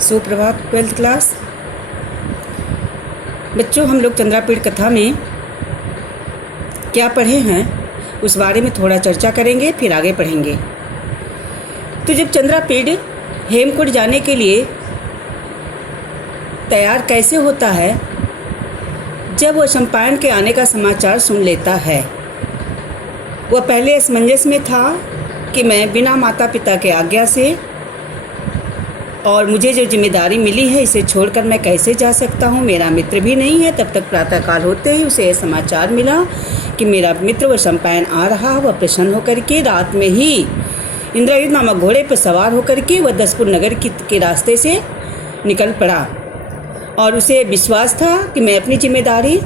सुप्रभात 12th class बच्चों। हम लोग चंद्रापीठ कथा में क्या पढ़े हैं उस बारे में थोड़ा चर्चा करेंगे, फिर आगे पढ़ेंगे। तो जब चंद्रापीठ हेमकुंड जाने के लिए तैयार कैसे होता है, जब वह चंपारण के आने का समाचार सुन लेता है। वह पहले असमंजस में था कि मैं बिना माता पिता के आज्ञा से और मुझे जो जिम्मेदारी मिली है इसे छोड़कर मैं कैसे जा सकता हूँ। मेरा मित्र भी नहीं है। तब तक प्रातःकाल होते ही उसे यह समाचार मिला कि मेरा मित्र वह चंपारण आ रहा। वह प्रसन्न होकर के रात में ही इंद्रयुध नामक घोड़े पर सवार होकर के वह दसपुर नगर के रास्ते से निकल पड़ा और उसे विश्वास था कि मैं अपनी जिम्मेदारी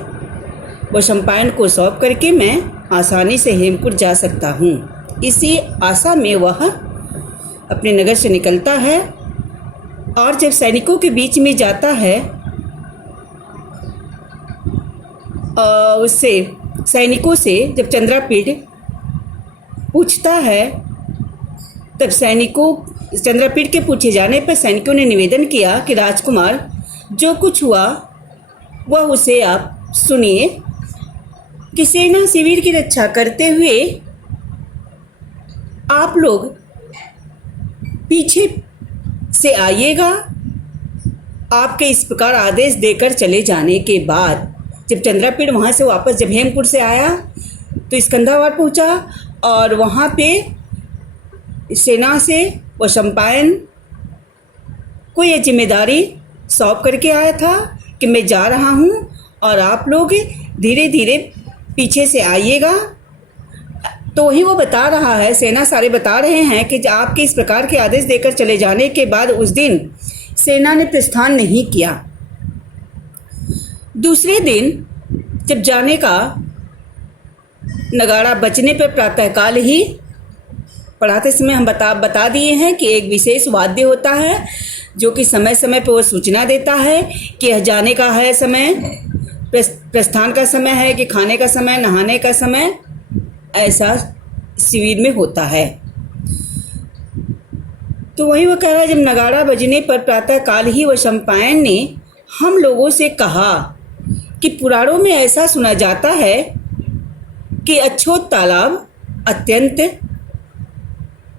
वह चंपारण को सौंप करके मैं आसानी से हेमकुंड जा सकता हूँ। इसी आशा में वह अपने नगर से निकलता है और जब सैनिकों के बीच में जाता है उससे सैनिकों से जब चंद्रापीठ पूछता है, तब सैनिकों चंद्रापीठ के पूछे जाने पर सैनिकों ने निवेदन किया कि राजकुमार, जो कुछ हुआ वह उसे आप सुनिए कि सेना शिविर की रक्षा करते हुए आप लोग पीछे से आइएगा। आपके इस प्रकार आदेश देकर चले जाने के बाद जब चंद्रापीठ वहाँ से वापस जब हेमकुंड से आया तो स्कंधावार पहुँचा और वहाँ पे सेना से वो चंपारण को यह जिम्मेदारी सौंप करके आया था कि मैं जा रहा हूँ और आप लोग धीरे धीरे पीछे से आइएगा। तो ही वो बता रहा है, सेना सारे बता रहे हैं कि आपके इस प्रकार के आदेश देकर चले जाने के बाद उस दिन सेना ने प्रस्थान नहीं किया। दूसरे दिन जब जाने का नगाड़ा बजने पर प्रातःकाल ही पढ़ाते समय हम बता दिए हैं कि एक विशेष वाद्य होता है जो कि समय समय पर वो सूचना देता है कि यह जाने का है समय, प्रस्थान का समय है कि खाने का समय, नहाने का समय, ऐसा शिविर में होता है। तो वही वो कह रहा है, जब नगाड़ा बजने पर प्रातःकाल ही वह चंपारण ने हम लोगों से कहा कि पुराणों में ऐसा सुना जाता है कि अछोत तालाब अत्यंत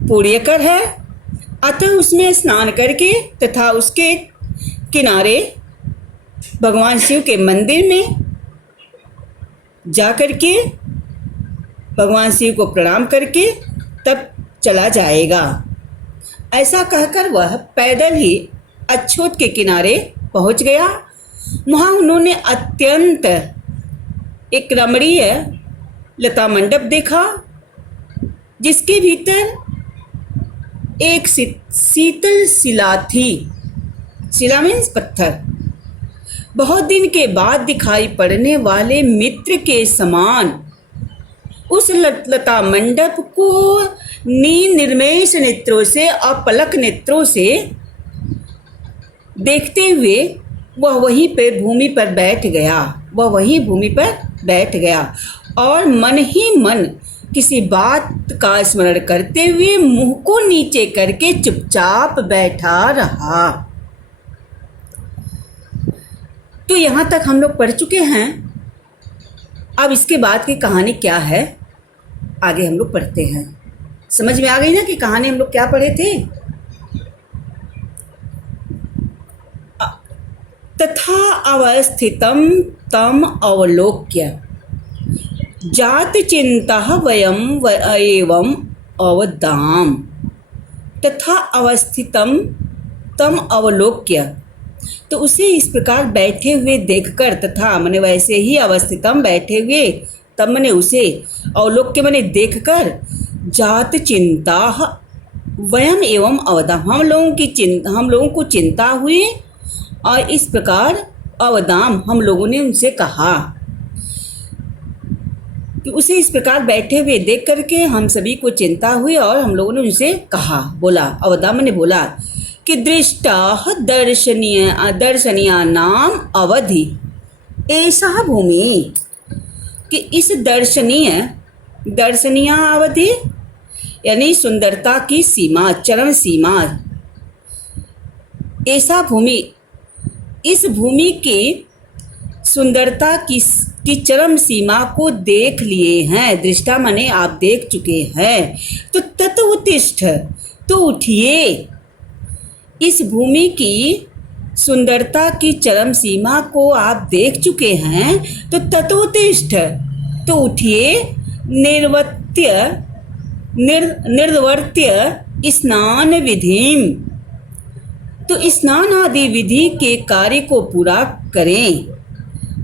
पुण्यकर है, अतः उसमें स्नान करके तथा उसके किनारे भगवान शिव के मंदिर में जाकर के भगवान शिव को प्रणाम करके तब चला जाएगा। ऐसा कहकर वह पैदल ही अछोत के किनारे पहुंच गया। वहाँ उन्होंने अत्यंत एक रमणीय लता मंडप देखा जिसके भीतर एक शीतल शिला थी। शिला मीन्स पत्थर। बहुत दिन के बाद दिखाई पड़ने वाले मित्र के समान उस लता मंडप को निर्मेष नेत्रों से और पलक नेत्रों से देखते हुए वह वहीं पर भूमि पर बैठ गया और मन ही मन किसी बात का स्मरण करते हुए मुंह को नीचे करके चुपचाप बैठा रहा। तो यहाँ तक हम लोग पढ़ चुके हैं। अब इसके बाद की कहानी क्या है आगे हम लोग पढ़ते हैं। समझ में आ गई ना कि कहानी हम लोग क्या पढ़े थे। तथा अवस्थितम तम अवलोक्य जात चिंता वयम एवं अवदाम। तथा अवस्थितम तम अवलोक्य, तो उसे इस प्रकार बैठे हुए देखकर, तथा मने वैसे ही अवस्थितम बैठे हुए, तब मने उसे, अवलोक्य मने देखकर, जात चिंता वयम एवं अवदाम, हम लोगों को चिंता हुई और इस प्रकार अवदाम हम लोगों ने उनसे कहा कि उसे इस प्रकार बैठे हुए देख करके हम सभी को चिंता हुई और हम लोगों ने उनसे कहा, बोला, अवदाम ने बोला कि दृष्टा दर्शनीय नाम अवधि ऐसा भूमि, कि इस दर्शनीय अवधि यानी सुंदरता की सीमा, चरम सीमा, ऐसा भूमि, इस भूमि की सुंदरता की चरम सीमा को देख लिए हैं। दृष्टा माने आप देख चुके हैं। तो तत उत्तिष्ठ, तो उठिए। इस भूमि की सुंदरता की चरम सीमा को आप देख चुके हैं, तो ततोत्तिष्ठ, तो उठिए। निर्वर्त्य स्नान विधिम, तो स्नान आदि विधि के कार्य को पूरा करें।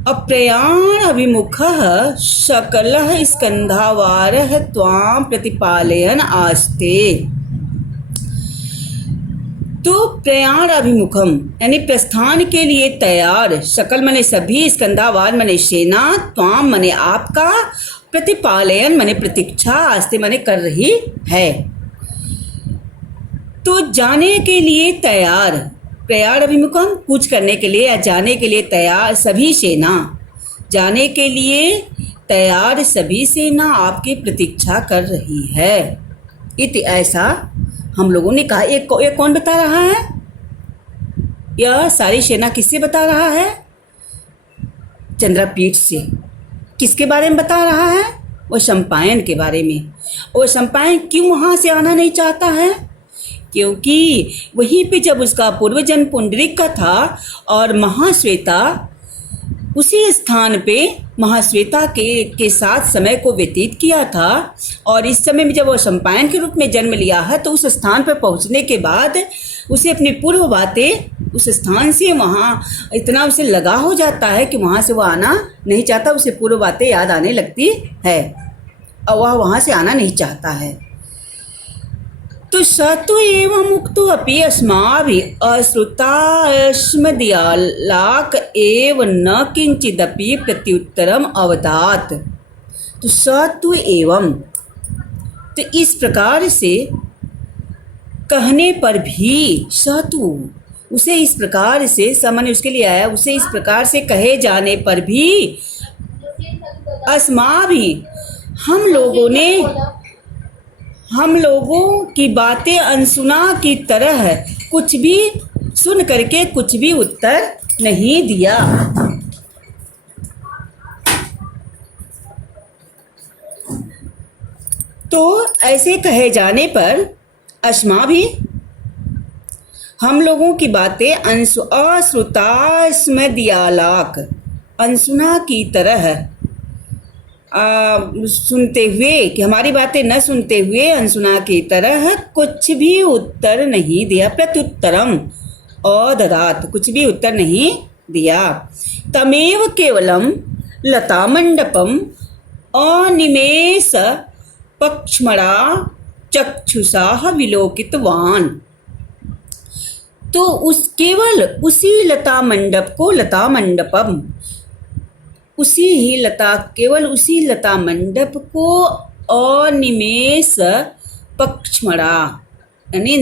अप्रयाण अभिमुखः शकलः स्कंधावारः त्वां प्रतिपालयन आस्ते। तो प्रयाण अभिमुखम यानी प्रस्थान के लिए तैयार, शकल मने सभी, स्कंधावार मने सेना, त्वाम मने आपका, प्रतिपालयन मने प्रतीक्षा, आस्ते मने कर रही है। तो जाने के लिए तैयार, प्रयाण अभिमुखम कूच करने के लिए या जाने के लिए तैयार सभी सेना, जाने के लिए तैयार सभी सेना आपकी प्रतीक्षा कर रही है। इति ऐसा हम लोगों ने कहा। ये कौन बता रहा है? यह सारी सेना किससे बता रहा है? चंद्रपीठ से। किसके बारे में बता रहा है? वो शम्पायन के बारे में। वो शम्पायन क्यों वहाँ से आना नहीं चाहता है? क्योंकि वहीं पे जब उसका पूर्वजन्म पुंडरीक का था और महाश्वेता उसी स्थान पे महाश्वेता के साथ समय को व्यतीत किया था, और इस समय में जब वो शम्पायन के रूप में जन्म लिया है, तो उस स्थान पर पहुंचने के बाद उसे अपनी पूर्व बातें उस स्थान से वहाँ इतना उसे लगा हो जाता है कि वहाँ से वो आना नहीं चाहता। उसे पूर्व बातें याद आने लगती है और वह वहाँ से आना नहीं चाहता है। तो सतु एवं मुक्तो अपि अस्माभिः अश्रुताश्मदियालाक एव न किंचिदपि प्रत्युत्तरम अवदात। तो सतु एवं, तो इस प्रकार से कहने पर भी, सतु उसे इस प्रकार से, सामान्य उसके लिए आया, उसे इस प्रकार से कहे जाने पर भी, अस्माभिः हम लोगों की बातें अनसुना की तरह कुछ भी सुन करके कुछ भी उत्तर नहीं दिया। तो ऐसे कहे जाने पर अस्माभिः हम लोगों की बातें अश्रुता स्मदियालाक, अनसुना की तरह सुनते हुए, कि हमारी बातें न सुनते हुए अनसुना की तरह कुछ भी उत्तर नहीं दिया। प्रत्युत्तरम अददात, कुछ भी उत्तर नहीं दिया। तमेव केवलम लता मंडपम अनिमेष पक्ष्मणा चक्षुषा विलोकितवान। तो केवल उसी लता मंडप को, लता मंडपम, केवल उसी लता मंडप को अनिमेष पक्ष्मणा यानी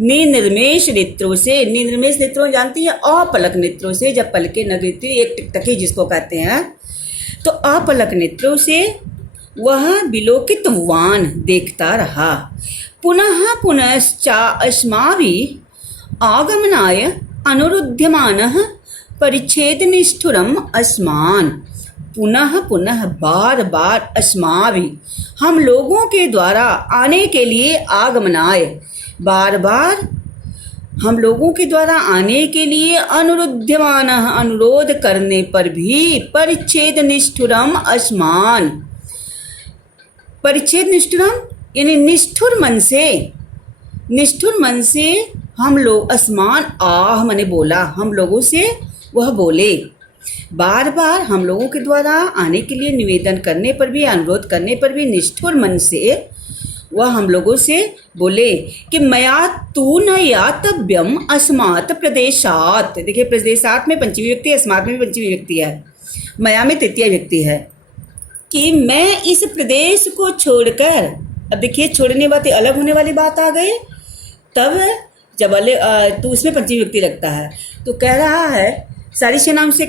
निर्मेष नेत्रों से, निर्मेष नेत्रों जानती है, अपलक नेत्रों से, जब पलके न गिरती, एक टिकटकी जिसको कहते हैं, तो अपलक नेत्रों से वह विलोकित वान देखता रहा। पुनः पुनश्चा अस्माभिः आगमनाय अनुरुध्यमानः परिच्छेद निष्ठुरम अस्मान। पुनः पुनः बार बार अस्माभिः हम लोगों के द्वारा आने के लिए, आगमनाय बार बार हम लोगों के द्वारा आने के लिए, अनुरुध्यमान अनुरोध करने पर भी, परिच्छेद निष्ठुरम अस्मान, परिच्छेद निष्ठुरम यानी निष्ठुर मन से हम लोग, अस्मान आह मने बोला, हम लोगों से वह बोले। बार बार हम लोगों के द्वारा आने के लिए निवेदन करने पर भी, अनुरोध करने पर भी निष्ठुर मन से वह हम लोगों से बोले कि मया तू न यातव्यम अस्मात् प्रदेशात। देखिए, प्रदेशात में पंचमी व्यक्ति है, अस्मात् में भी पंचमी व्यक्ति है, मया में तृतीय व्यक्ति है, कि मैं इस प्रदेश को छोड़कर, अब देखिए छोड़ने बात अलग होने वाली बात आ गई, तब जब तो उसमें पंचमी व्यक्ति लगता है। तो कह रहा है, सारी सेना से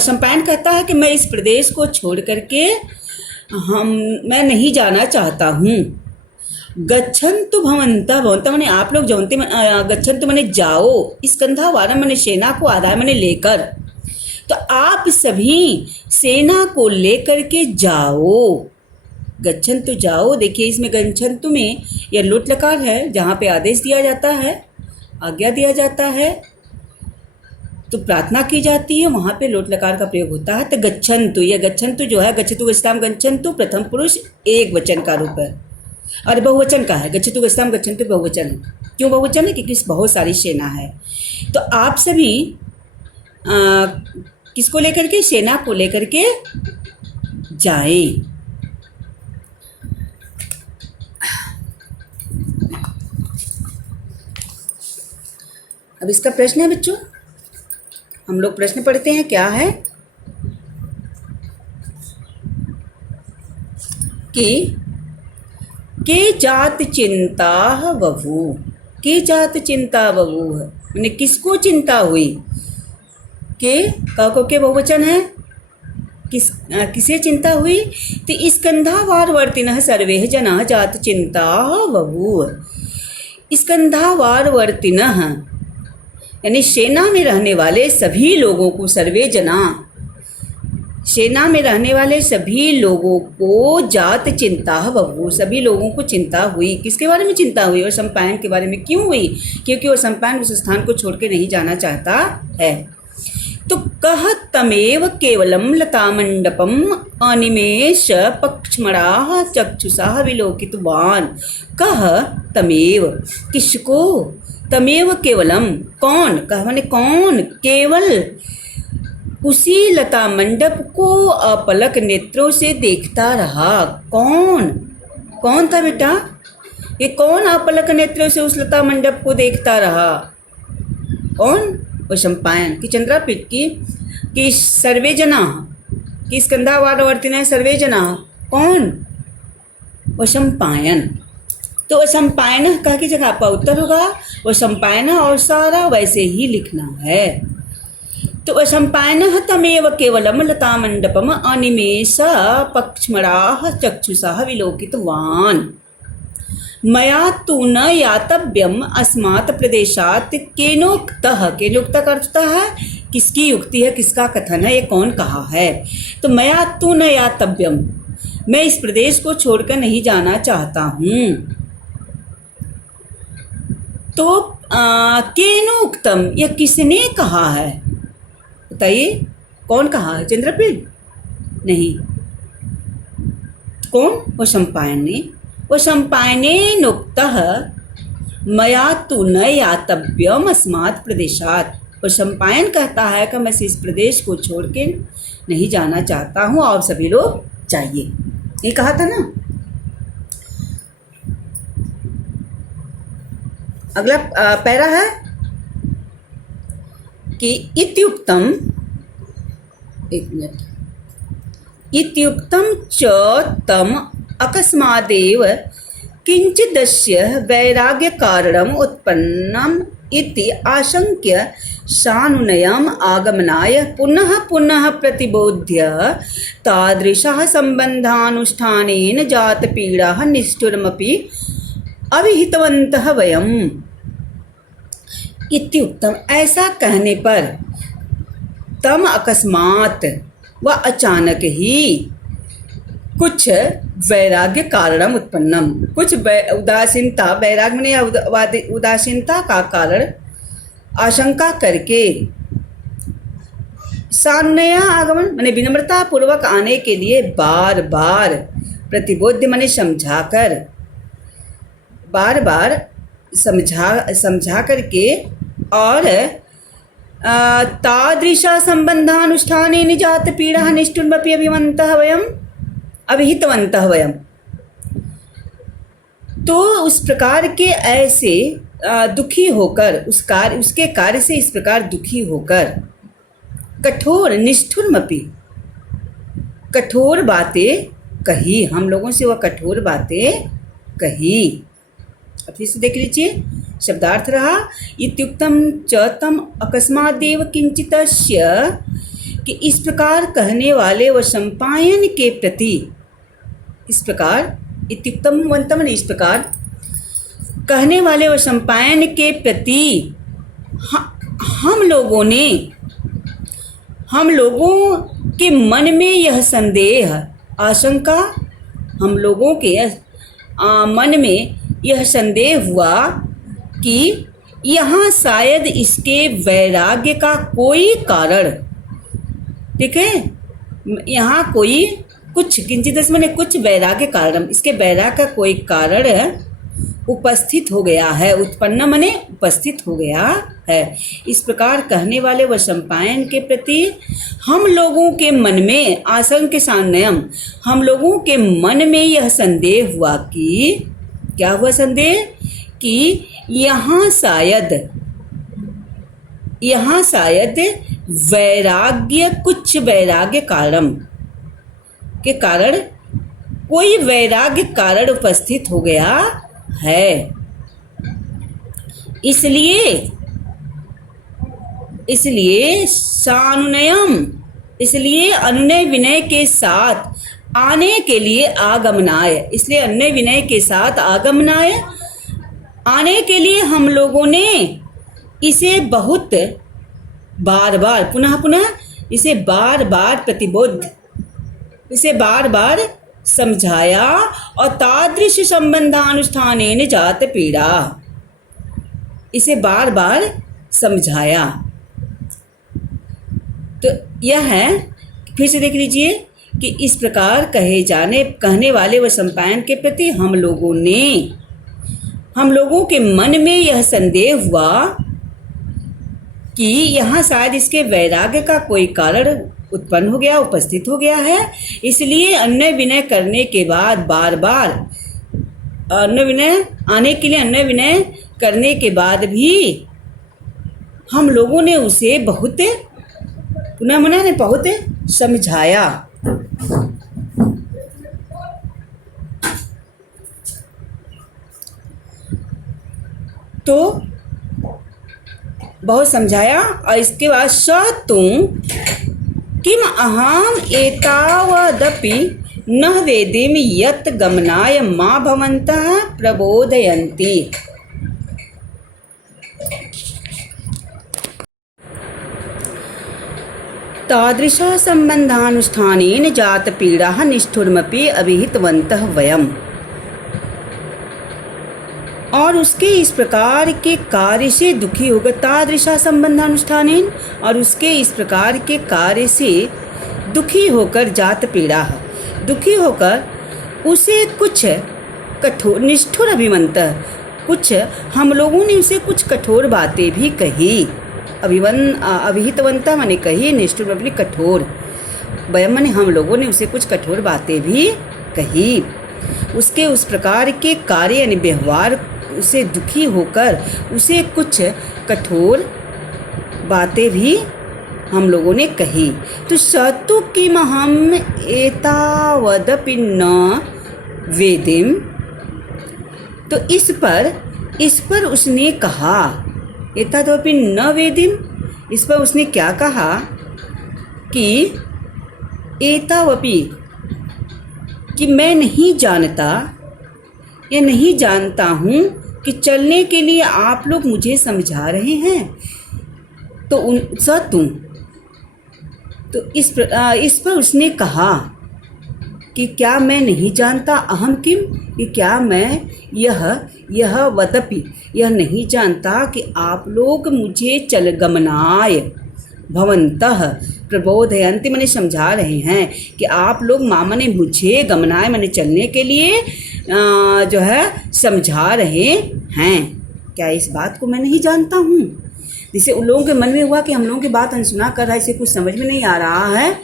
शम्पायन कहता है कि मैं इस प्रदेश को छोड़ करके मैं नहीं जाना चाहता हूँ। गच्छन्तु भवन्तः, भवन्तः माने आप लोग, जवंते गच्छन्तु माने जाओ, स्कंधा वारम माने सेना को, आधार माने लेकर। तो आप सभी सेना को लेकर के जाओ। गच्छन्तु जाओ, देखिए इसमें गच्छन्तु में यह लुट लकार है, जहाँ पे आदेश दिया जाता है, आज्ञा दिया जाता है, तो प्रार्थना की जाती है, वहाँ पे लोट लकार का प्रयोग होता है। तो गच्छन्तु, यह गच्छन्तु जो है, गच्छतु गच्छताम गच्छन्तु प्रथम पुरुष एक वचन का रूप है और बहुवचन का है। गच्छतु गच्छताम गच्छन्तु बहुवचन। क्यों बहुवचन है? क्योंकि बहुत सारी सेना है। तो आप सभी किसको लेकर के? सेना को लेकर के जाएं। अब इसका प्रश्न है बच्चों, हम लोग प्रश्न पढ़ते हैं। क्या है कि के जात चिंता बभू, के जात चिंता बभू मैंने किसको चिंता हुई? के को के बहुवचन है, किसे चिंता हुई? तो स्कंधावार वर्तिनः सर्वे जनाः जात चिंता बभू। स्कंधावार वर्तिनः यानी सेना में रहने वाले सभी लोगों को, सर्वे जना, सेना में रहने वाले सभी लोगों को जात चिंता बभू, सभी लोगों को चिंता हुई। किसके बारे में चिंता हुई? और सम्पायन के बारे में। क्यों हुई? क्योंकि वो सम्पायन उस स्थान को छोड़ के नहीं जाना चाहता है। तो कह तमेव केवलम लतामंडपम अनिमेष पक्षमणाः चक्षुषा विलोकितवान। कह तमेव, किसको? तमेव केवलम, कौन? कह माने कौन? केवल उसी लता मंडप को अपलक नेत्रों से देखता रहा। कौन? कौन था बेटा? ये कौन अपलक नेत्रों से उस लता मंडप को देखता रहा? कौन? वो सम्पायन की चंद्रापीठ की सर्वे जना, कि स्कंधावार वर्तिनः सर्वे जना। कौन? वो सम्पायन। तो सम्पायन कह की जगह आपका उत्तर होगा वो सम्पायन, और सारा वैसे ही लिखना है। तो सम्पायन तमेव केवलम लता मंडपम अनिमेष पक्षमणाः चक्षुषा विलोकितवान। मया तु न यातव्यम अस्मात् प्रदेशात् केनोक्तः। केनोक्तः का अर्थ है किसकी युक्ति है, किसका कथन है, ये कौन कहा है? तो मया तु न यातव्यम, मैं इस प्रदेश को छोड़कर नहीं जाना चाहता हूँ। तो केनोक्तम, यह किसने कहा है? बताइए कौन कहा है? चंद्रपीठ? नहीं। कौन? वो सम्पायन ने। वो सम्पायनेनोक्तः मया तु न यातव्यम अस्मात् प्रदेशात्। वो सम्पायन कहता है कि मैं इस प्रदेश को छोड़ के नहीं जाना चाहता हूँ, आप सभी लोग जाइए। ये कहा था ना। अगला पैरा है कि इत्युक्तम, एक मिनट, इत्युक्तम च तम अकस्मादेव किंचिदस्य वैराग्य कारणम उत्पन्नम इति आशंक्य सानुनयम आगमनाय पुनः पुनः प्रतिबोध्य तादृशः संबंधानुष्ठानेन जात पीड़ाः निष्ठुरमपि अविहितवन्तः वयम्। इत्युक्तम, ऐसा कहने पर, तम अकस्मात व अचानक ही, कुछ वैराग्य कारणम उत्पन्नम, कुछ उदासीनता, वैराग्य में उदासीनता का कारण आशंका करके, सानुनय आगमन माने विनम्रता पूर्वक आने के लिए बार बार, प्रतिबोध्य माने समझाकर, बार बार समझा करके, और तादृशा संबंधानुष्ठानेन जात पीड़ा निष्ठुरमपि अविहितवन्तः वयम्। तो उस प्रकार के ऐसे दुखी होकर, उसके कार्य से इस प्रकार दुखी होकर, कठोर निष्ठुरमपि, कठोर बातें कही, हम लोगों से वह कठोर बातें कही। अब फिर से देख लीजिए, शब्दार्थ रहा इत्युक्तम च तम अकस्मादेव किंचितस्य, कि इस प्रकार कहने वाले व सम्पायन के प्रति, इस प्रकार, इत्युक्तम वंतम इस प्रकार, कहने वाले वैशंपायन के प्रति हम लोगों के मन में यह संदेह, आशंका, हम लोगों के मन में यह संदेह हुआ कि यहाँ शायद इसके वैराग्य का कोई कारण, ठीक है, यहाँ कोई कुछ किंचित मैंने कुछ वैराग्य कारण, इसके वैराग्य का कोई कारण उपस्थित हो गया है, उत्पन्न मने उपस्थित हो गया है। इस प्रकार कहने वाले वैशंपायन के प्रति हम लोगों के मन में आशंक सान्यम, हम लोगों के मन में यह संदेह हुआ कि, क्या हुआ संदेह, कि यहाँ शायद वैराग्य, कुछ वैराग्य कारण के कारण कोई वैराग्य कारण उपस्थित हो गया है। इसलिए सानुनयम, इसलिए अनुनय विनय के साथ आने के लिए आगमनाय, इसलिए अनुनय विनय के साथ आगमनाय, आने के लिए हम लोगों ने इसे बहुत बार बार, पुनः इसे बार बार प्रतिबोध, इसे बार बार समझाया। और तादृश संबंधानुष्ठानेन जात पीड़ा, इसे बार बार समझाया। तो यह है, फिर से देख लीजिए कि इस प्रकार कहने वाले वैशंपायन के प्रति हम लोगों के मन में यह संदेह हुआ कि यहाँ शायद इसके वैराग्य का कोई कारण उत्पन्न हो गया, उपस्थित हो गया है। इसलिए अन्य विनय करने के बाद बार बार अन्य विनय आने के लिए अन्य विनय करने के बाद भी हम लोगों ने उसे बहुत बहुत समझाया। तो बहुत समझाया और इसके बाद तुम किम अहम एतावदपि न वेदिम यत् गमनाय मा भवन्तः प्रबोधयन्ति। तादृशः सम्बन्धानुष्ठानेन जात पीडाः निष्ठुरमपि अभिहितवन्तः वयम्। और उसके इस प्रकार के कार्य से दुखी होकर, तादृशा संबंधानुष्ठानेन, और उसके इस प्रकार के कार्य से दुखी होकर, जात पीड़ा, दुखी होकर उसे कुछ कठोर, निष्ठुर अभिमंत, कुछ हम लोगों ने उसे कुछ कठोर बातें भी कही। अभिहितवंता माने कही, निष्ठुर अपनी कठोर, वयम माने हम लोगों ने उसे कुछ कठोर बातें भी कही। उसके उस प्रकार के कार्य यानी व्यवहार, उसे दुखी होकर उसे कुछ कठोर बातें भी हम लोगों ने कही। तो सतु किमहम एतावदपि न वेदिम, तो इस पर उसने कहा, एतावदपि न वेदिम, इस पर उसने क्या कहा कि एतावपि, कि मैं नहीं जानता या नहीं जानता हूँ कि चलने के लिए आप लोग मुझे समझा रहे हैं। तो तो इस पर उसने कहा कि क्या मैं नहीं जानता, अहम किम, कि क्या मैं यह वदपि, यह नहीं जानता कि आप लोग मुझे चल गमनाय भवन्तः प्रबोधयन्ति मैंने समझा रहे हैं कि आप लोग माने मुझे गमनाय मैंने चलने के लिए जो है समझा रहे हैं। क्या इस बात को मैं नहीं जानता हूँ? जिसे उन लोगों के मन में हुआ कि हम लोगों की बात अनसुना कर रहा है, इसे कुछ समझ में नहीं आ रहा है,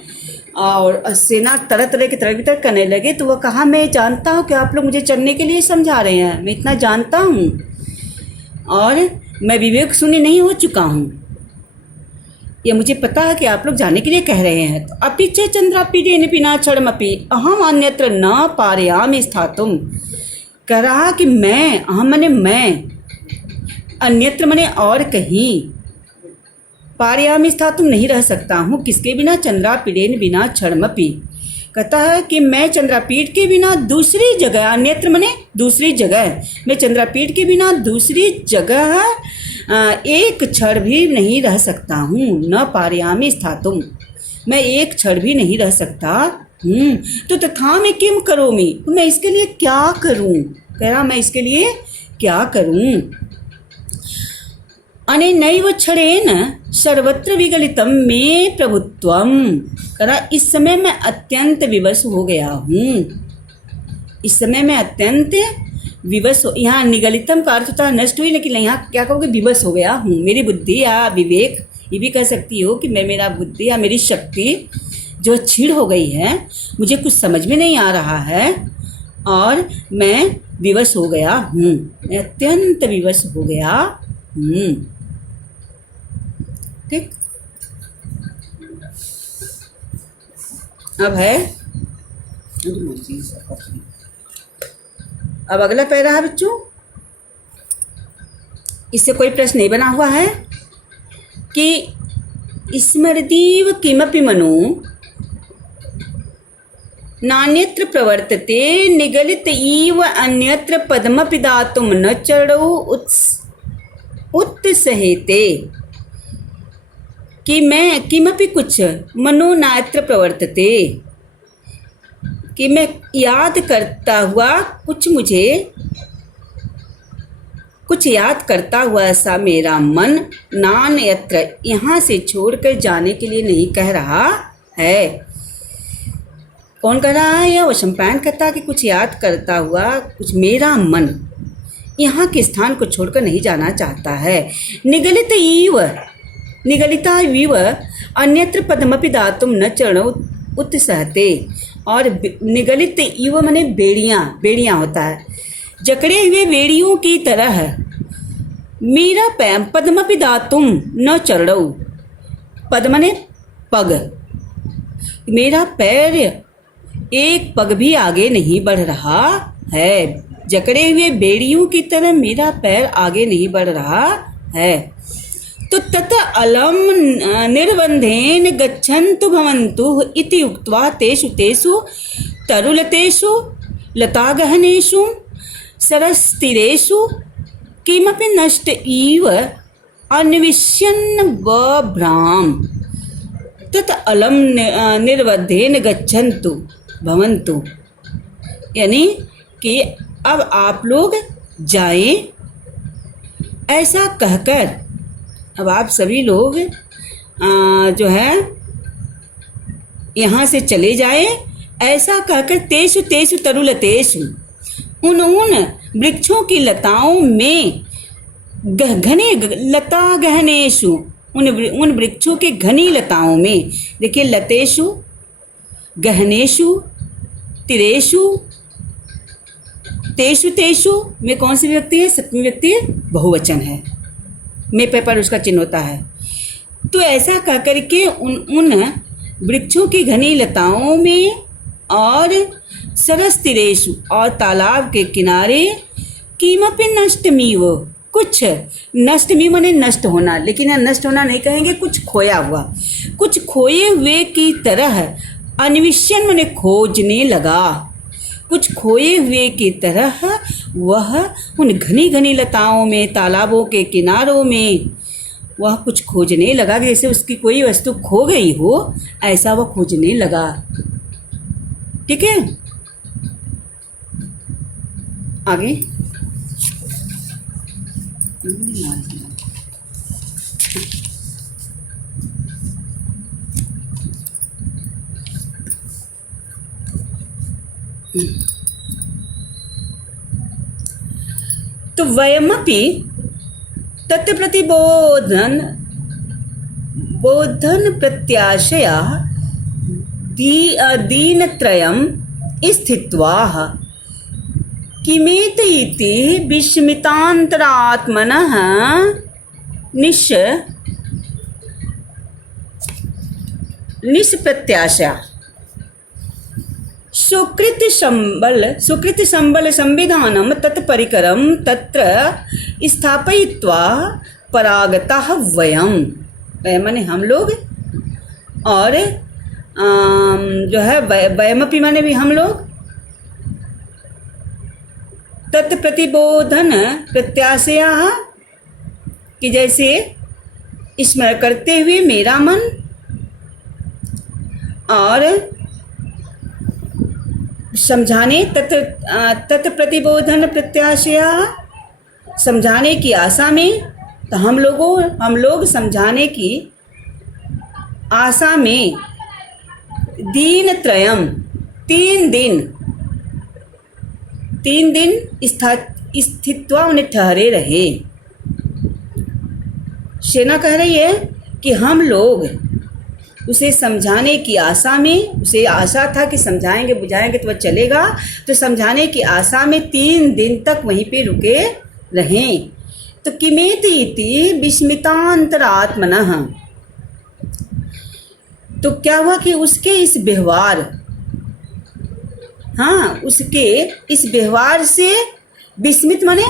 और सेना तरह तरह के तरह भीतर करने लगे। तो वह कहा, मैं जानता हूँ कि आप लोग मुझे चलने के लिए समझा रहे हैं, मैं इतना जानता हूँ, और मैं विवेक शून्य नहीं हो चुका हूँ, यह मुझे पता है कि आप लोग जाने के लिए कह रहे हैं। तो अपिच चंद्रापीडेन पिना क्षणमपि अहम अन्यत्र न पारयामि स्थातुम, कह रहा कि मैं, अहम मने मैं, अन्यत्र मने और कहीं, पारयामि स्थातुम नहीं रह सकता हूँ, किसके बिना, चंद्रापीडेन बिना क्षणमपि, कहता है कि मैं चंद्रापीठ के बिना दूसरी जगह, अन्यत्र मने दूसरी जगह, मैं चंद्रापीठ के बिना दूसरी जगह एक क्षण भी नहीं रह सकता हूँ। न पारयामि स्थातुम, मैं एक क्षण भी नहीं रह सकता हूँ। तो तथा मैं किम करोमि, तो मैं इसके लिए क्या करूँ, कह रहा मैं इसके लिए क्या करूँ। अनेनैव क्षणेन सर्वत्र विगलितम मे प्रभुत्वम, करा इस समय मैं अत्यंत विवश हो गया हूँ, इस समय मैं अत्यंत विवश हो। यहाँ निगलितम का अर्थ होता है नष्ट हुई, लेकिन यहाँ क्या कहोगे, विवश हो गया हूँ। मेरी बुद्धि या विवेक, ये भी कह सकती हो कि मैं, मेरा बुद्धि या मेरी शक्ति जो क्षीण हो गई है, मुझे कुछ समझ में नहीं आ रहा है और मैं विवश हो गया हूँ, मैं अत्यंत विवश हो गया हूँ। ठीक, अब है, अब अगला पैरा है बच्चों, इससे कोई प्रश्न नहीं बना हुआ है कि स्मृतिव किमपि मनो नान्यत्र प्रवर्तते निगलित इव अन्यत्र पद्मपि दातुं न चरणौ उत्सहेते, कि मैं किमपि कुछ मनो नात्र प्रवर्तते, कि मैं याद करता हुआ कुछ, मुझे कुछ याद करता हुआ ऐसा मेरा मन नान यत्र, यहाँ से छोड़कर जाने के लिए नहीं कह रहा है। कौन कह रहा है? यह वैशंपायन कहता है कि कुछ याद करता हुआ कुछ मेरा मन यहाँ के स्थान को छोड़कर नहीं जाना चाहता है। निगलित इव, निगलिता इव अन्यत्र पद्मपि दातुं न चरणौ उत्सहते, और निगलित इव माने बेड़ियाँ, बेड़ियाँ होता है, जकड़े हुए बेड़ियों की तरह मेरा पैर पद्मपि दातुं न चरणौ, पद माने पग, मेरा पैर एक पग भी आगे नहीं बढ़ रहा है, जकड़े हुए बेड़ियों की तरह मेरा पैर आगे नहीं बढ़ रहा है। तो तत अलम निर्बंधेन गच्छन्तु भवन्तु इति उक्त्वा तेषु तेषु तरुलतेषु लतागहनेषु सरस्तीरेषु किमपि नष्ट इव अन्विष्यन् बभ्राम। तत अलम निर्बंधेन गच्छन्तु भवन्तु, यानी कि अब आप लोग जाएं, ऐसा कहकर अब आप सभी लोग जो है यहाँ से चले जाएं, ऐसा कहकर तेषु तेषु तरुलतेषु, उन वृक्षों की लताओं में, घने लता गहनेषु, उन वृक्षों के घनी लताओं में, देखिए लतेषु, गहनेषु, तिरेषु, तेषु तेषु में कौन सी व्यक्ति है? सप्तमी व्यक्ति बहुवचन है, में पर उसका चिन्ह होता है। तो ऐसा कह करके उन वृक्षों की घनी लताओं में और सरस तिरेषु, और तालाब के किनारे, किमपि नष्टमीव, कुछ नष्टमी माने नष्ट होना, लेकिन यहाँ नष्ट होना नहीं कहेंगे, कुछ खोया हुआ, कुछ खोए हुए की तरह, अन्विष्यन माने खोजने लगा, कुछ खोए हुए की तरह वह उन घनी घनी लताओं में, तालाबों के किनारों में वह कुछ खोजने लगा, जैसे उसकी कोई वस्तु खो गई हो, ऐसा वह खोजने लगा। ठीक है, आगे तो वयमपि तत्प्रतिबोधन प्रत्याशया दीनत्रयं स्थित्वा किमेत इति विस्मितान्तरात्मनः निष्प्रत्याशा सुकृत संबल संविधानम तत्परिकरम तत्र स्थापयित्वा परागतः वयम, माने हम लोग, और जो है वयमपि माने भी हम लोग, तत्प्रतिबोधन प्रत्याशया, कि जैसे स्मरण करते हुए मेरा मन, और समझाने तत्प्रतिबोधन प्रत्याशया, समझाने की आशा में, तो हम लोग समझाने की आशा में दीन त्रयम, 3 दिन स्थित्वा उन्हें ठहरे रहे। सेना कह रही है कि हम लोग उसे समझाने की आशा में, उसे आशा था कि समझाएंगे बुझाएंगे तो वह चलेगा, तो समझाने की आशा में 3 दिन तक वहीं पे रुके रहें। तो किमेति इति विस्मितांतरात्मनः, तो क्या हुआ कि उसके इस व्यवहार, हाँ, उसके इस व्यवहार से विस्मित माने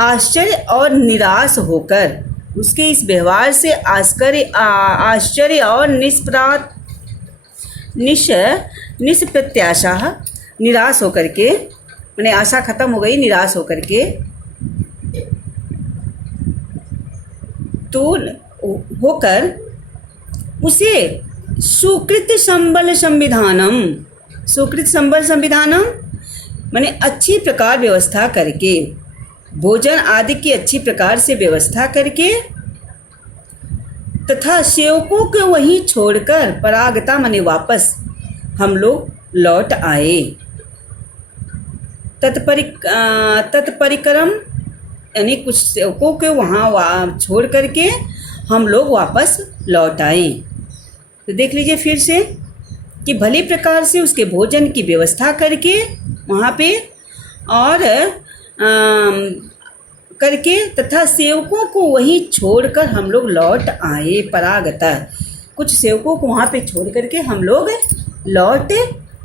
आश्चर्य और निराश होकर, उसके इस व्यवहार से आश्चर्य और निष्प्रत्याशा, निराश होकर के, मैंने आशा खत्म हो गई, निराश होकर के, तो होकर उसे सुकृत संबल संविधानम माने अच्छी प्रकार व्यवस्था करके, भोजन आदि की अच्छी प्रकार से व्यवस्था करके, तथा सेवकों को वहीं छोड़कर परागता माने वापस हम लोग लौट आए। तत्परिक्रम यानी कुछ सेवकों के वहाँ छोड़ करके हम लोग वापस लौट आए। तो देख लीजिए फिर से कि भली प्रकार से उसके भोजन की व्यवस्था करके वहाँ पे, और करके तथा सेवकों को वहीं छोड़कर हम लोग लौट आए। परागता, कुछ सेवकों को वहाँ पे छोड़ करके हम लोग लौट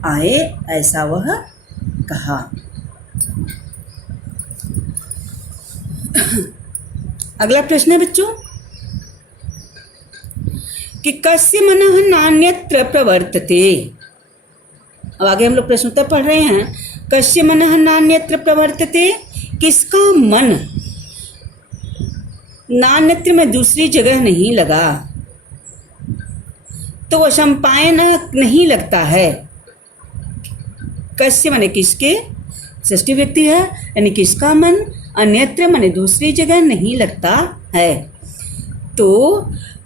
आए, ऐसा वह कहा। अगला प्रश्न है बच्चों कि कस्य मनः नान्यत्र प्रवर्तते। अब आगे हम लोग प्रश्न उत्तर पढ़ रहे हैं। कस्य मनः नान्यत्र प्रवर्तते, किसका मन नान्यत्र में दूसरी जगह नहीं लगा, तो वह संपायन नहीं लगता है। कस्य माने किसके, षष्ठी व्यक्ति है, यानी किसका मन अन्यत्र माने दूसरी जगह नहीं लगता है, तो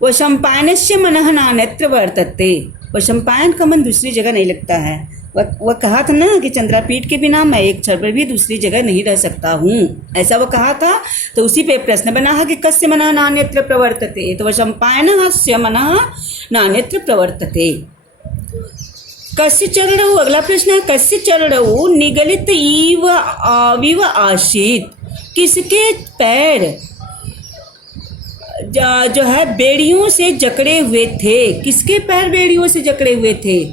वह संपायनस्य मनः नान्यत्र वर्तते, वह संपायन का मन दूसरी जगह नहीं लगता है। वह कहा था ना कि चंद्रापीठ के बिना मैं एक क्षण पर भी दूसरी जगह नहीं रह सकता हूँ, ऐसा वो कहा था। तो उसी पे प्रश्न बना है कि कस्य मनः नान्यत्र प्रवर्तते, तो वह संपायनस्य मनः नान्यत्र प्रवर्तते। कस्य चरणौ, अगला प्रश्न है कस्य चरणौ निगलित इव आसीत, किसके पैर जो है बेड़ियों से जकड़े हुए थे, किसके पैर बेड़ियों से जकड़े हुए थे?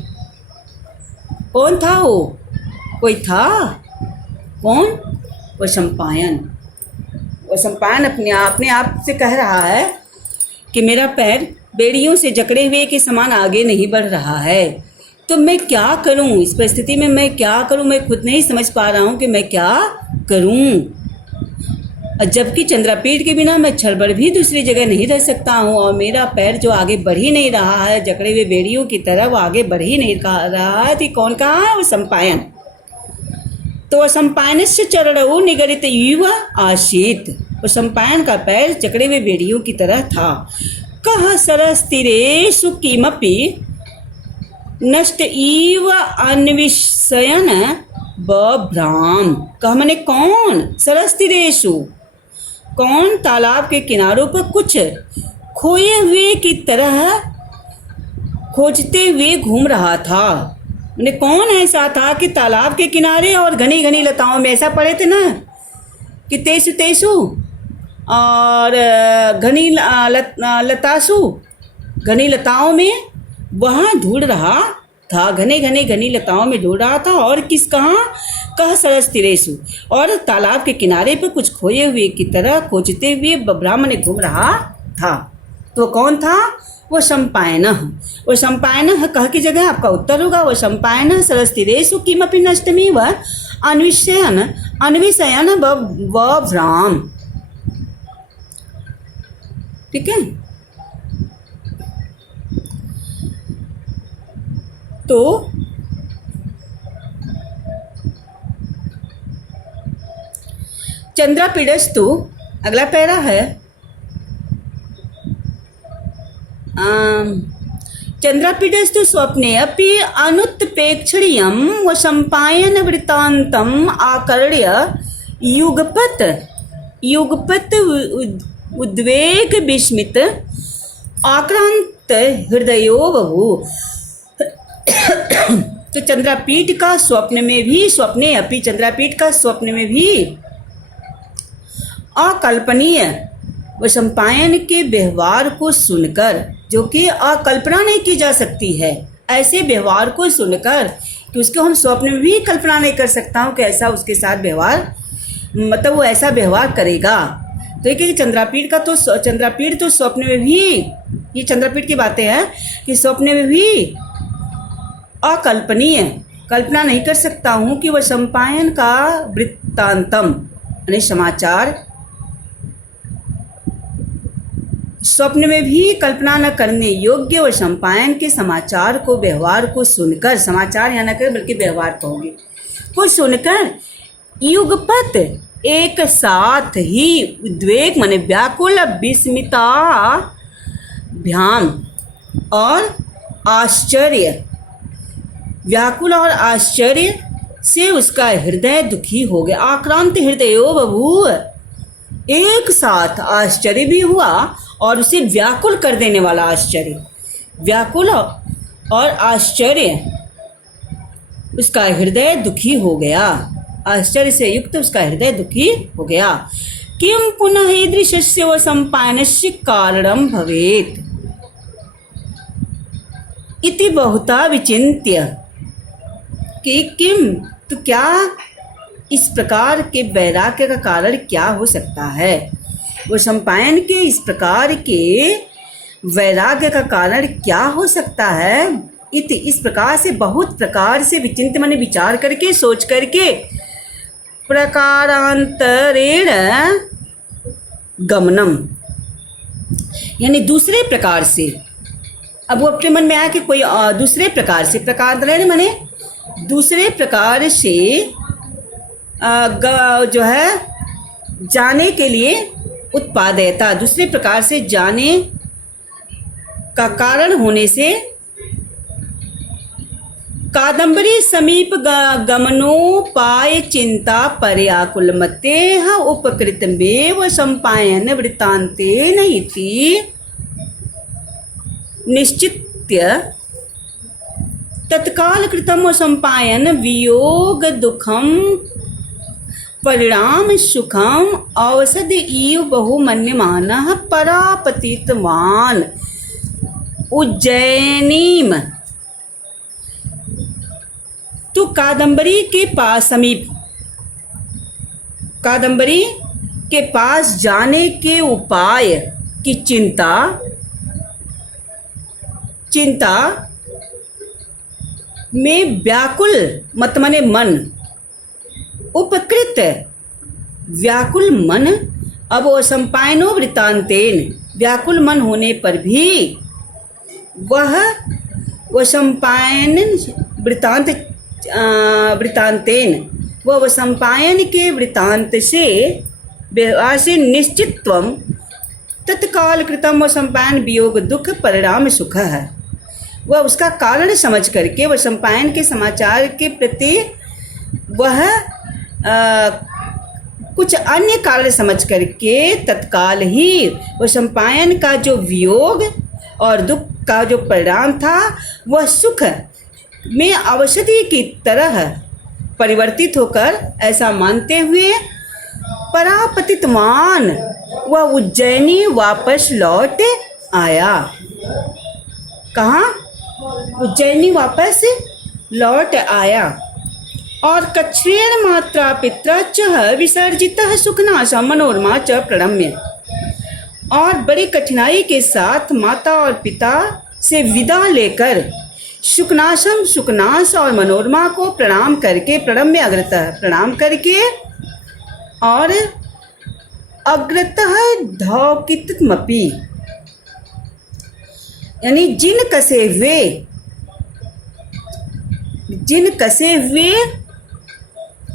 कौन था वो? कोई था? कौन? वो संपायन। वो संपायन अपने आप से कह रहा है कि मेरा पैर बेड़ियों से जकड़े हुए के समान आगे नहीं बढ़ रहा है, तो मैं क्या करूं? इस परिस्थिति में मैं क्या करूं? मैं खुद नहीं समझ पा रहा हूं कि मैं क्या करूं। जबकि चंद्रापीठ के बिना मैं क्षण भर भी दूसरी जगह नहीं रह सकता हूँ, और मेरा पैर जो आगे बढ़ ही नहीं रहा है, जकड़े हुए बेड़ियों की तरह वो आगे बढ़ ही नहीं रहा है। तो कौन कहा है? वो संपायन। तो वह संपायन से चरणौ निगलित इव आसीत, वो संपायन का पैर जकड़े हुए बेड़ियों की तरह था। कह सरस्तिरेषु किमपि नष्ट इव अन्विषयन बभ्राम। कह मने कौन? सरस्तिरेषु, कौन तालाब के किनारों पर कुछ खोए हुए की तरह खोजते हुए घूम रहा था। मैंने कौन ऐसा था कि तालाब के किनारे और घनी घनी लताओं में, ऐसा पढ़े थे ना कि तेसु तेसु और घनी लतासु, घनी लताओं में वहाँ ढूंढ रहा था, घनी लताओं में ढूंढ रहा था। और किस कहाँ? कह सरस्तिरेषु, और तालाब के किनारे पर कुछ खोए हुए की तरह खोजते हुए ब्राह्मण घूम रहा था। तो कौन था? वो सम्पायनः। वो सम्पायनः कह की जगह आपका उत्तर होगा वो सम्पायनः सरस्तीरेषु किमपि नष्टमिव अन्विषयन् वव्राम। ठीक है, तो चंद्रापीडस्तु, अगला पैरा है, चंद्रापीडस्तु स्वप्ने अपि अनुत्प्रेक्षणीयं व सम्पायन वृत्तान्तम् आकर्ण्य युगपत् उद्वेग विस्मित आक्रांत हृदयो बभू। तो चंद्रापीठ का स्वप्न में भी, स्वप्ने अपि चंद्रापीठ का स्वप्न में भी अकल्पनीय व सम्पायन के व्यवहार को सुनकर, जो कि अकल्पना नहीं की जा सकती है, ऐसे व्यवहार को सुनकर कि उसको हम स्वप्न में भी कल्पना नहीं कर सकता हूँ कि ऐसा उसके साथ व्यवहार, मतलब वो ऐसा व्यवहार करेगा। तो ये चंद्रापीठ का तो चंद्रापीठ तो स्वप्न में भी, ये चंद्रापीठ की बातें हैं कि स्वप्न में भी अकल्पनीय, कल्पना नहीं कर सकता हूँ कि वह सम्पायन का वृत्तांतम यानी समाचार, स्वप्न में भी कल्पना न करने योग्य व सम्पायन के समाचार को, व्यवहार को सुनकर, समाचार या न कर बल्कि व्यवहार कहोगे, को सुनकर युगपत एक साथ ही उद्वेग माने व्याकुल विस्मिता भ्याम और आश्चर्य, व्याकुल और आश्चर्य से उसका हृदय दुखी हो गया। आक्रांत हृदयो बभूव, एक साथ आश्चर्य भी हुआ और उसे व्याकुल कर देने वाला आश्चर्य, व्याकुल और आश्चर्य, उसका हृदय दुखी हो गया, आश्चर्य से युक्त उसका हृदय दुखी हो गया। किम पुनः ईदृशस्य व सम्पायनस्य कारणं भवेत् इति बहुधा विचिन्त्य, कि किम, तो क्या इस प्रकार के वैराग्य का कारण क्या हो सकता है, वो सम्पायन के इस प्रकार के वैराग्य का कारण क्या हो सकता है, इति इस प्रकार से, बहुत प्रकार से, विचिंत माने विचार करके, सोच करके, प्रकारांतरेण गमनम यानी दूसरे प्रकार से, अब वो अपने मन में आया कि कोई दूसरे प्रकार से, प्रकारांतरेण माने दूसरे प्रकार से जो है जाने के लिए उत्पादयता, दूसरे प्रकार से जाने का कारण होने से कादंबरी समीप गमनोपाय चिंता पर्याकुलमते उपकृतमेव सम्पायन वृत्तान्तेन इति निश्चित्य तत्काल कृतम सम्पायन वियोग दुखम परिणाम सुखम औषध इव बहुमन्यमानः परापतितवान् उज्जैनीम। तो कादंबरी के पास, समीप कादंबरी के पास जाने के उपाय की चिंता में व्याकुल मत मने मन, उपकृत व्याकुल मन, अब वो सम्पायनो वृत्तांतेन, व्याकुल मन होने पर भी वह सम्पायन वृत्तांतेन, वह सम्पायन के वृत्तांत से व्यवहार से निश्चितत्वम तत्काल कृतम व सम्पायन वियोग दुख परिणाम सुख है, वह उसका कारण समझ करके, वह सम्पायन के समाचार के प्रति वह कुछ अन्य कारण समझ करके तत्काल ही वह सम्पायन का जो वियोग और दुख का जो परिणाम था वह सुख में औषधि की तरह परिवर्तित होकर, ऐसा मानते हुए परापतितवान वह उज्जैनी वापस लौट आया। कहाँ? उज्जैनी वापस लौट आया। और कच्छ्रेण मात्रा पित्रा च विसर्जितः सुखनाशः मनोरमा च प्रणम्य, और बड़ी कठिनाई के साथ माता और पिता से विदा लेकर शुकनाश और मनोरमा को प्रणाम करके प्रणम्य अग्रतः प्रणाम करके और अग्रतः धौकितमपि यानी जिन कसे हुए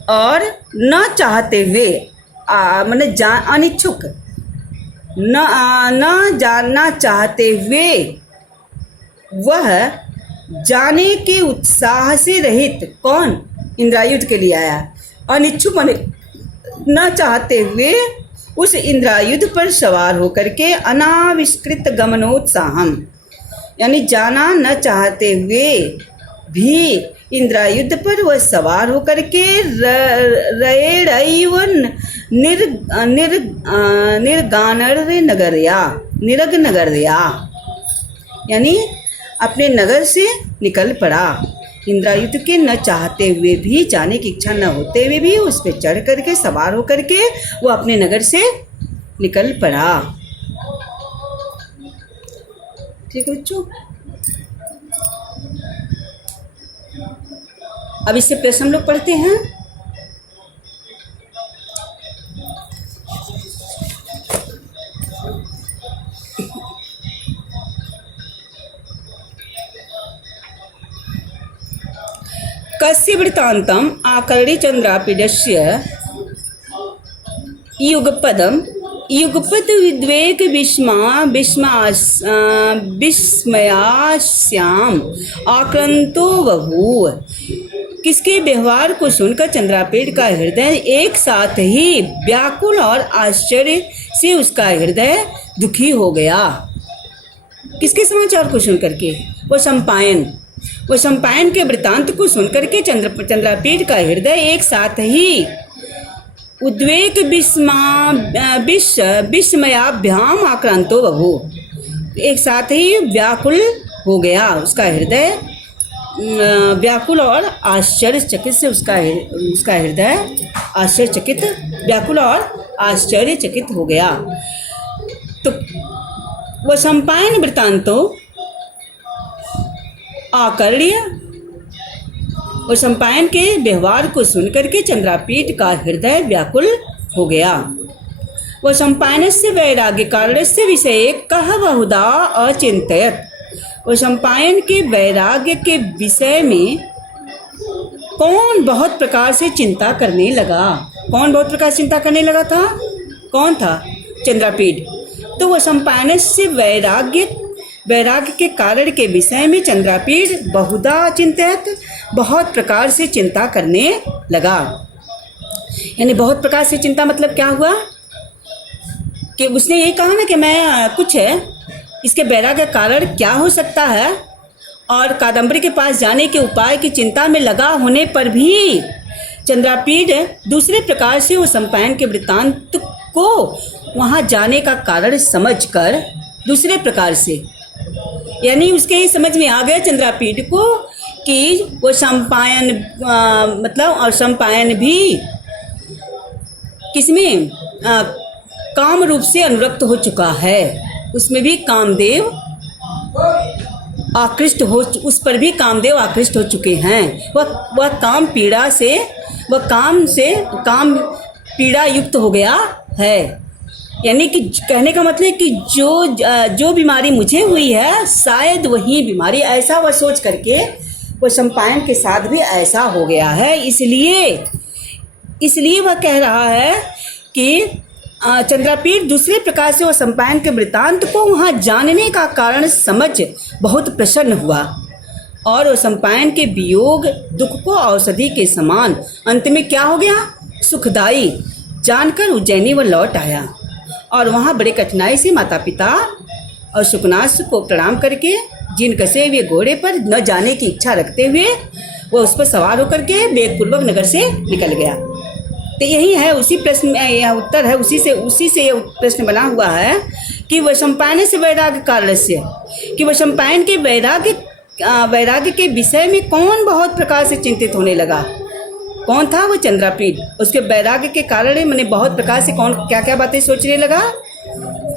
और न चाहते हुए माने अनिच्छुक न जानना चाहते हुए वह जाने के उत्साह से रहित कौन इंद्रायुध के लिए आया अनिच्छुक माने न चाहते हुए उस इंद्रायुध पर सवार होकर के अनाविष्कृत गमनोत्साहम यानी जाना न चाहते हुए भी इंद्रायुध पर वह सवार होकर के रैव निरग नगरया यानी अपने नगर से निकल पड़ा। इंद्रायुध के न चाहते हुए भी जाने की इच्छा न होते हुए भी उस पर चढ़ करके सवार होकर के वो अपने नगर से निकल पड़ा। ठीक है बच्चों, अब इससे प्रश्न हम लोग पढ़ते हैं। कस्य वृत्तान्तम् आकर्ण्य चन्द्रापीडस्य युगपद विद्वेग विस्मयास्याम आक्रांतो बभूव। किसके व्यवहार को सुनकर चंद्रापेट का हृदय एक साथ ही व्याकुल और आश्चर्य से उसका हृदय दुखी हो गया। किसके समाचार को सुनकर के? वो सम्पायन के वृत्तांत को सुनकर के चंद्रापेट का हृदय एक साथ ही उद्वेग विस्मयाभ्याम आक्रांतो बभू, एक साथ ही व्याकुल हो गया उसका हृदय, व्याकुल और आश्चर्यचकित से उसका हृदय आश्चर्यचकित व्याकुल और आश्चर्यचकित हो गया। तो वह सम्पायन वृत्तांतों आकर्ण्य और सम्पायन के व्यवहार को सुनकर के चंद्रापीठ का हृदय व्याकुल हो गया। वह सम्पायन से वैराग्य कारण से विषय कह बहुधा अचिंतयत। और सम्पायन के वैराग्य के विषय में कौन बहुत प्रकार से चिंता करने लगा? कौन बहुत प्रकार से चिंता करने लगा था? कौन था? चंद्रापीठ। तो वह सम्पायन से वैराग्य के कारण के विषय में चंद्रापीठ बहुधा चिंतित बहुत प्रकार से चिंता करने लगा। यानी बहुत प्रकार से चिंता मतलब क्या हुआ कि उसने ये कहा ना कि मैं कुछ है, इसके वैराग्य का कारण क्या हो सकता है, और कादम्बरी के पास जाने के उपाय की चिंता में लगा होने पर भी चंद्रापीठ दूसरे प्रकार से वो सम्पायन के वृत्तांत को वहाँ जाने का कारण समझकर दूसरे प्रकार से, यानी उसके ही समझ में आ गया चंद्रापीठ को कि वो सम्पायन मतलब और सम्पायन भी किसमें काम रूप से अनुरक्त हो चुका है, उसमें भी कामदेव आकृष्ट हो, उस पर भी कामदेव आकृष्ट हो चुके हैं। वह काम पीड़ा युक्त हो गया है। यानी कि कहने का मतलब कि जो बीमारी मुझे हुई है शायद वही बीमारी, ऐसा वह सोच करके वो सम्पायन के साथ भी ऐसा हो गया है। इसलिए वह कह रहा है कि चंद्रापीठ दूसरे प्रकार से वो सम्पायन के वृत्तांत को वहाँ जानने का कारण समझ बहुत प्रसन्न हुआ, और वो सम्पायन के वियोग दुख को औषधि के समान अंत में क्या हो गया, सुखदायी जानकर उज्जैनी वह लौट आया। और वहाँ बड़े कठिनाई से माता पिता और शुकनाश को प्रणाम करके जिन कसे हुए घोड़े पर न जाने की इच्छा रखते हुए वह उस पर सवार होकर के वेगपूर्वक नगर से निकल गया। तो यही है, उसी प्रश्न में यह उत्तर है, उसी से यह प्रश्न बना हुआ है कि वह सम्पायन से वैराग्य कारण से, कि वह सम्पायन के वैराग्य के विषय में कौन बहुत प्रकार से चिंतित होने लगा। कौन था? वो चंद्रापीठ। उसके वैराग्य के कारण मैंने बहुत प्रकार से कौन क्या क्या बातें सोचने लगा।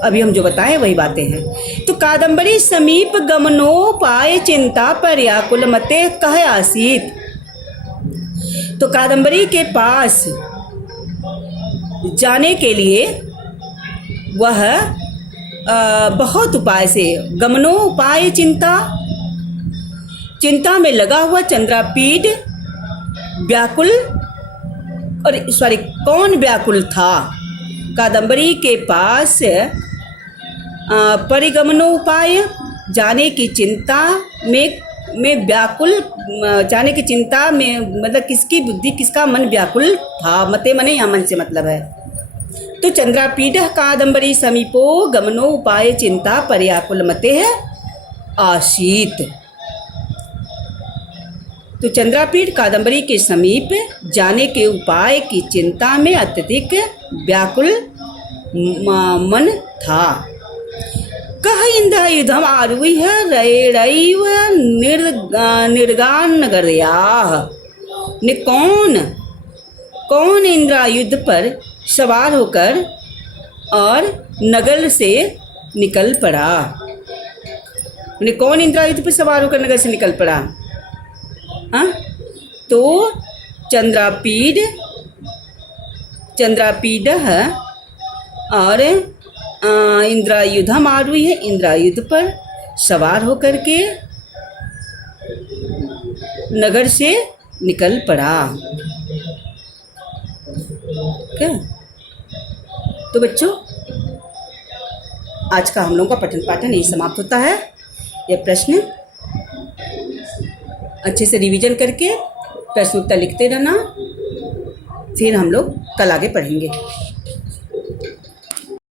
अभी हम जो बताए वही बातें हैं। तो कादम्बरी समीप गमनोपाय चिंता पर्याकुल मते कह आसीत। तो कादम्बरी के पास जाने के लिए वह बहुत उपाय से, गमनोपाय चिंता में लगा हुआ चंद्रापीड व्याकुल, और सॉरी कौन व्याकुल था? कादम्बरी के पास परिगमनोपाय जाने की चिंता में व्याकुल, जाने की चिंता में मतलब किसकी बुद्धि, किसका मन व्याकुल था? मते मने यहाँ मन से मतलब है। तो चंद्रापीड कादम्बरी समीपो गमनोपाय चिंता पर्याकुल मते है आशीत। तो चंद्रापीड कादम्बरी के समीप जाने के उपाय की चिंता में अत्यधिक व्याकुल मन था। कह इंद्रायुधम आरुह्य रैरैव निर्गान नगर्याः। ने कौन इंद्रायुध पर सवार होकर और नगर से निकल पड़ा? ने कौन इंद्रायुध पर सवार होकर नगर से निकल पड़ा? हाँ, तो चंद्रापीड और इंद्रायुधम आरुह्य, इंद्रायुध पर सवार होकर के नगर से निकल पड़ा। क्या? तो बच्चों, आज का हम लोगों का पठन पाठन यही समाप्त होता है। यह प्रश्न अच्छे से रिवीजन करके प्रश्न उत्तर लिखते रहना, फिर हम लोग कल आगे पढ़ेंगे।